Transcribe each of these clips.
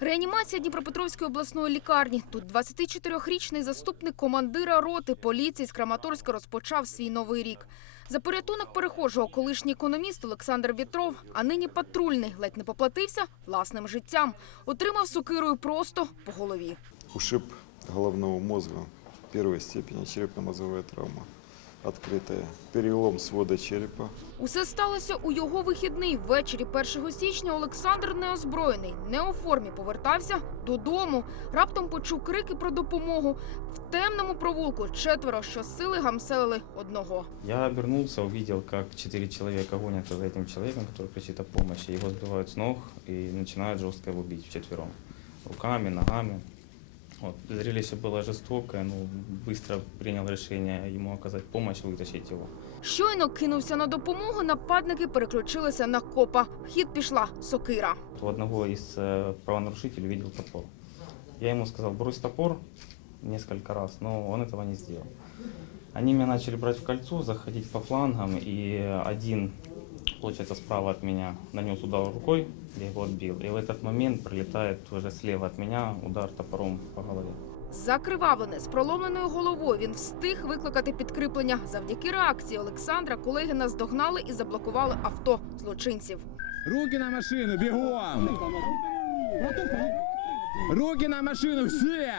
Реанімація Дніпропетровської обласної лікарні. Тут 24-річний заступник командира роти поліції з Краматорська розпочав свій новий рік. За порятунок перехожого колишній економіст Олександр Вітров, а нині патрульний, ледь не поплатився власним життям. Отримав сокирою просто по голові. Ушиб головного мозга первой степени, черепно-мозговая травма открытая, перелом свода черепа, Усе сталося у його вихідний. Ввечері 1 січня Олександр неозброєний, не у формі повертався додому. Раптом почув крики про допомогу. В темному провулку четверо щосили гамселили одного. Я обернулся, увидел, как четыре человека гонятся за этим человеком, который кричит о помощи. Его сбивают с ног и начинают жестко его бить вчетвером. Руками, ногами. Вот. Зрелище было жестокое, но быстро принял решение ему оказать помощь, вытащить его. Щойно кинувся на допомогу, нападники переключилися на копа. В хід пішла сокира. У одного из э, правонарушителей видел топор. Я ему сказал, брось топор несколько раз, но он этого не сделал. Они меня начали брать в кольцо, заходить по флангам, и один, получается, справа от меня нанес удар рукой, я его отбил. И в этот момент прилетает уже слева от меня удар топором по голове. Закривавлене з проломленою головою він встиг викликати підкріплення. Завдяки реакції Олександра колеги наздогнали і заблокували авто злочинців. Руки на машину, бегом! Руки на машину, все!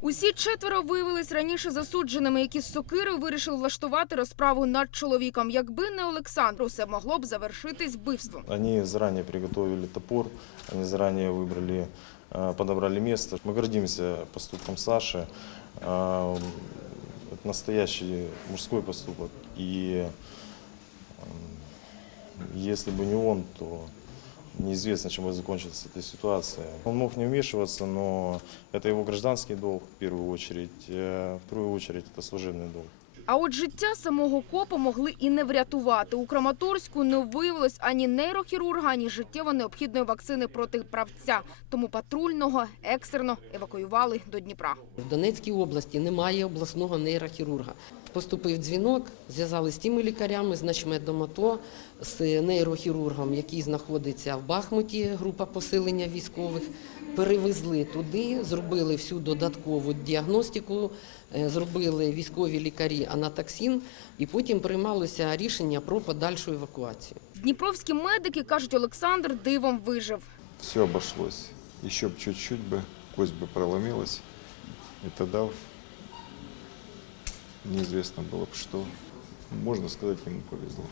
Усі четверо виявились раніше засудженими, які з сокирою вирішили влаштувати розправу над чоловіком. Якби не Олександр, усе могло б завершитись вбивством. Они заранее приготовили топор, они заранее выбрали, э, подобрали место. Мы гордимся поступком Саши. Э, Это настоящий мужской поступок. И э, если бы не он, то неизвестно, чем бы закончилась эта ситуация. Он мог не вмешиваться, но это его гражданский долг в первую очередь. Э, В вторую очередь это служебный долг. А от життя самого копа могли і не врятувати. У Краматорську не виявилось ані нейрохірурга, ані життєво необхідної вакцини проти правця. Тому патрульного екстрено евакуювали до Дніпра. В Донецькій області немає обласного нейрохірурга. Поступив дзвінок, зв'язали з тими лікарями, з начмедом АТО, з нейрохірургом, який знаходиться в Бахмуті, група посилення військових Перевезли туди, зробили всю додаткову діагностику, е, зробили військові лікарі анатоксин, і потім приймалося рішення про подальшу евакуацію. Дніпровські медики кажуть, Олександр дивом вижив. Все обошлось. Еще бы чуть-чуть бы, кость бы проломилась, и тогда неизвестно было бы, что. Можно сказать, ему повезло.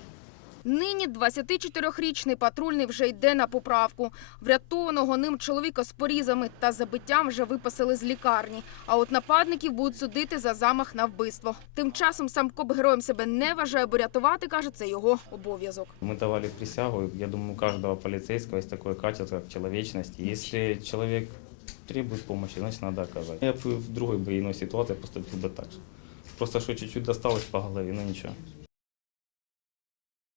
Нині 24-річний патрульний вже йде на поправку. Врятованого ним чоловіка з порізами та забиттям вже виписали з лікарні. А от нападників будуть судити за замах на вбивство. Тим часом сам коп героєм себе не вважає, бо рятувати, каже, це його обов'язок. Мы давали присягу, я думаю, у каждого полицейского есть такое качество, как человечность. Если человек требует помощи, значит надо оказать. Я бы в другой бы иной ситуации поступил бы так же. Просто что чуть-чуть досталось по голове, но ничего.